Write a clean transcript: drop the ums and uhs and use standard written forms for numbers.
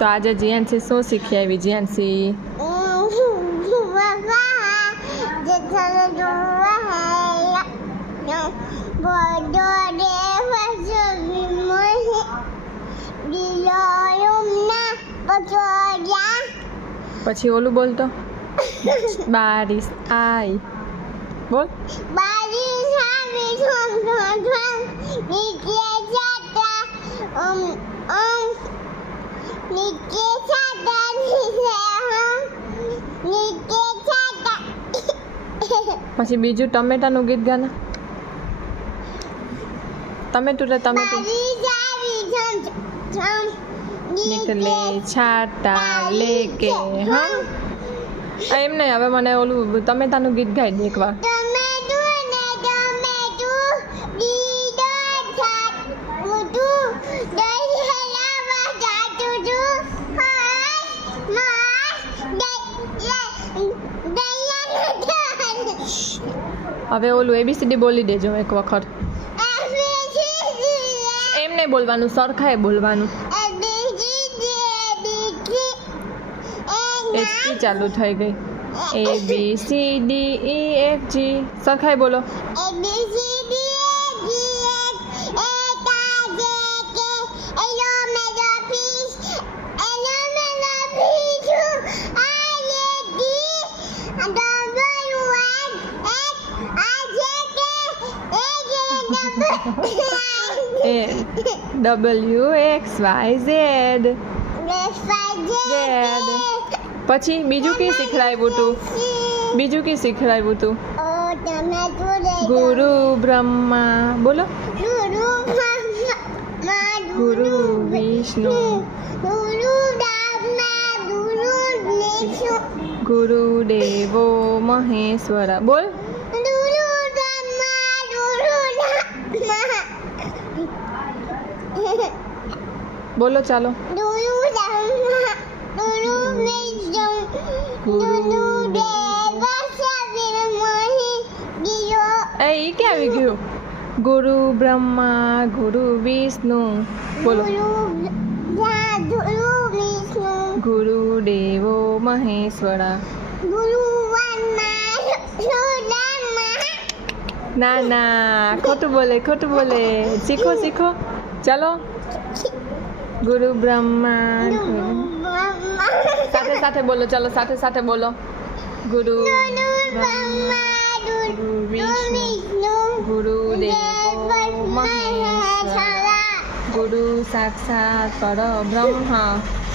તો આજે જીયાનસી શું શીખી આવી જીયાનસી? પછી ઓલું બોલતો બારીશ આઈ બોલ. બારીશ આવી નીચે જાતા નીચે જાતા નીચે જાતા. પછી બીજું ટમેટાનું ગીત ગાના. ટમેટું રે ટમેટું નીકળે છાટા લેકે. હા એમ નહીં, હવે મને ઓલું ટમેટાનું ગીત ગાઈ દે એકવાર. હવે ઓલું ABCD બોલી દેજો એક વખત. એમ નહીં બોલવાનું, સરખાએ બોલવાનું. HG ચાલુ થઈ ગઈ. ABCD EFG સરખાએ બોલો. WXYZ. પછી બીજું કી શીખડાવ્યું તું? બીજું કી શીખડાવ્યું તું? ગુરુ બ્રહ્મા બોલો. ગુરુ વિષ્ણુ ગુરુ દેવો મહેશ્વરા બોલ. બોલો ચાલો. એ ક્યાં આવી ગયું? ગુરુ બ્રહ્મા ગુરુ વિષ્ણુ બોલો. ગુરુ દેવો મહેશ્વરા. ના ના ખોટું બોલે ખોટું બોલે. શીખો શીખો ચાલો. ગુરુ બ્રહ્મા સાથે સાથે બોલો ચાલો, સાથે સાથે બોલો. ગુરુ બ્રહ્મા ગુરુ વિષ્ણુ ગુરુ દેવો મહેશ્વરા ગુરુ સાક્ષાત પરબ્રહ્મ